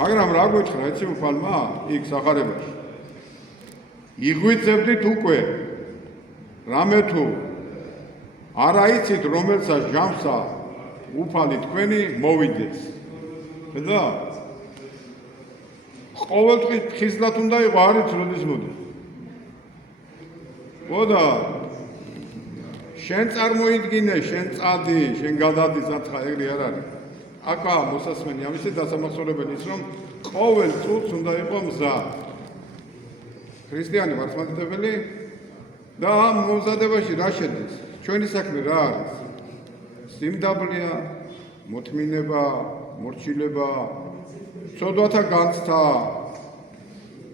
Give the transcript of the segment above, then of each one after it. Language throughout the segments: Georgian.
მაგრამ რა გითხრა იცი უფალმა იქ სახარებაში იღვიწებდით უკვე რამე თუ არა იცით რომელსაც ჟამსა უფალი თქვენი მოვიდეს ხედა ყოველთვის ხიზლად უნდა იყო არის როდის მოდი ხოდა შენ წარმოიდგინე შენ წადი შენ გადადი საცხა ეგრე არ არის აკა მოსასმენი ამისი დასამახსოვრებელი ის რომ ყოველ წუთს უნდა იყო მზა ქრისტიანი მართლმადიდებელი და ამ მომზადებაში რა შედის ჩვენი საქმე რა არის სიმდაბლეა მოთმინება მორჩილება ცოდვათა განცდა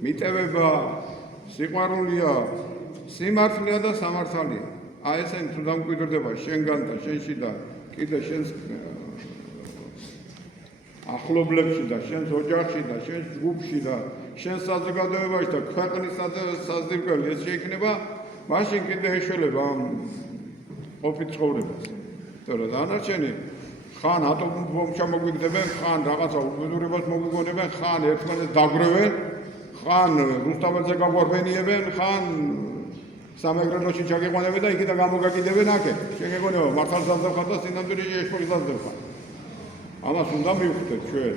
მიტევება სიყვარულია სიმართლეა და სამართალია აი ესენი თუ დამკვიდრდება შენგან და შენში და კიდე შენს ახლობლებში და შენს ოჯახში და შენს ჯგუფში და შენს საზოგადოებაში და ქვეყნის საზრდოობრივი ეს შეიქმნება მაშინ კიდე ეშველება ამ ყოფით ცხოვრებას თორე დანარჩენი ხან ატომურ ბომბს ჩამოგვიგდებენ ხან რაღაცა უბედურებას მოგვიგონებენ ხან ერთმანეთს დაგროვენ ხან რუსთაველზე გაგვარბენიებენ ხან სამეგრელოში ჩაგიყვანებენ და იქიდან გამოგაკიდებენ აქეთ შეგეგონება მართალ საზრდოხარ და სინამდვილეში ეშფორი საზრდოხარ ამას უნდა მივხვდეთ ჩვენ.